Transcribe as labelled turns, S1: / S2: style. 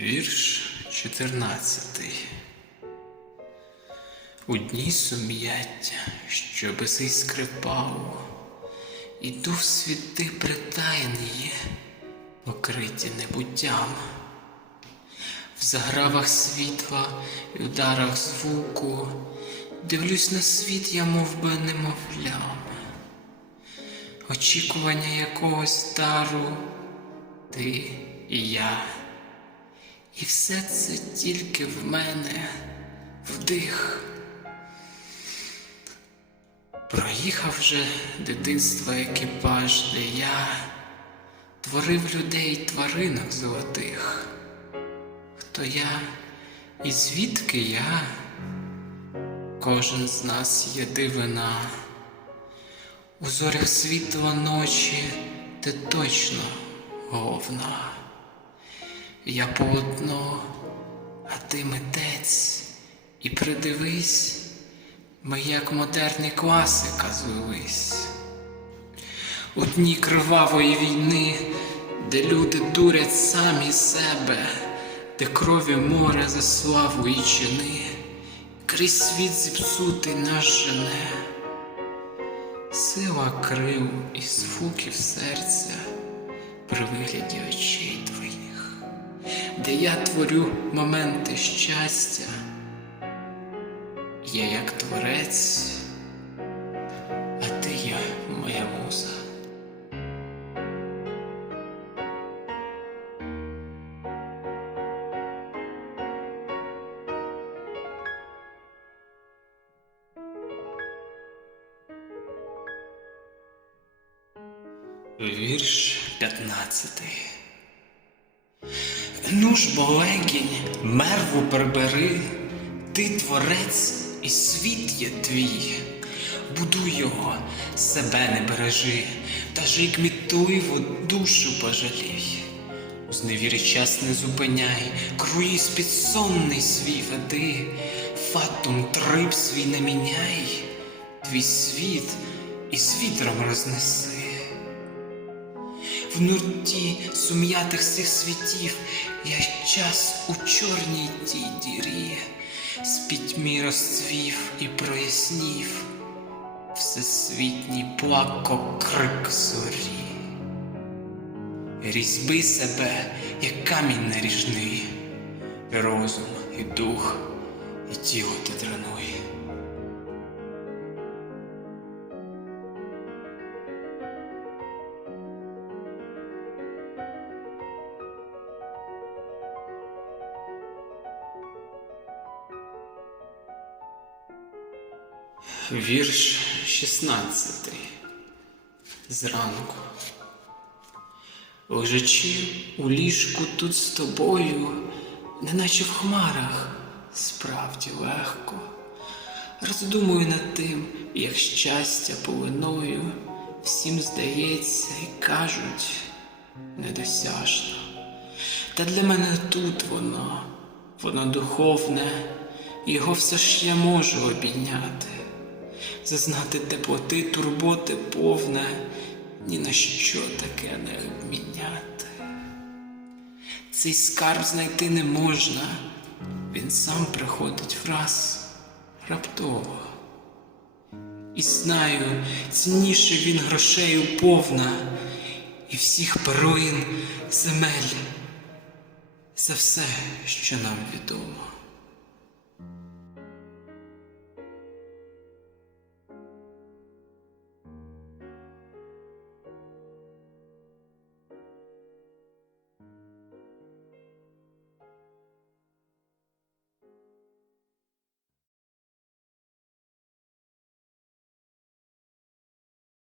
S1: Вірш 14. У дні сум'яття, що без іскри пав, Іду в світи притаєні, покриті небуттям, в загравах світла і ударах звуку, дивлюсь на світ, я мов би немовлям, очікування якогось дару, ти і я. І все це тільки в мене вдих. Проїхав вже дитинство екіпаж, де я творив людей тваринок золотих. Хто я і звідки я? Кожен з нас є дивина. У зорях світла ночі ти точно говна. Я полотно, а ти митець, і придивись, ми як модерні класика звелись. У дні кривавої війни, де люди дурять самі себе, де крові море за славу і чини, крізь світ зіпсутий наш жене, сила крил і звуків серця при вигляді очей де я творю моменти щастя. Я як творець, а ти я моя муза. Вірш п'ятнадцятий. Ну ж, бо легінь, мерву прибери, ти творець і світ є твій. Будуй його, себе не бережи, та ж й кмітливо душу пожалій. У зневірі час не зупиняй, круїз підсонний свій веди, фатум триб свій не міняй, твій світ із вітром рознеси. В нурті сум'ятих цих світів я час у чорній тій дірі, з пітьмі розцвів і прояснів всесвітній плако крик зорі. Різьби себе, як камінь наріжний, розум, і дух, і тіло ти тренуй. Вірш 16. Зранку. Лежачи у ліжку тут з тобою, неначе в хмарах, справді легко. Роздумую над тим, як щастя полиною всім здається і кажуть недосяжно. Та для мене тут воно, воно духовне, його все ж я можу обійняти, зазнати теплоти, турботи повне, ні на що таке не обміняти. Цей скарб знайти не можна, він сам приходить враз раптово. І знаю, цінніше він грошею повна, і всіх перлин земель за все, що нам відомо.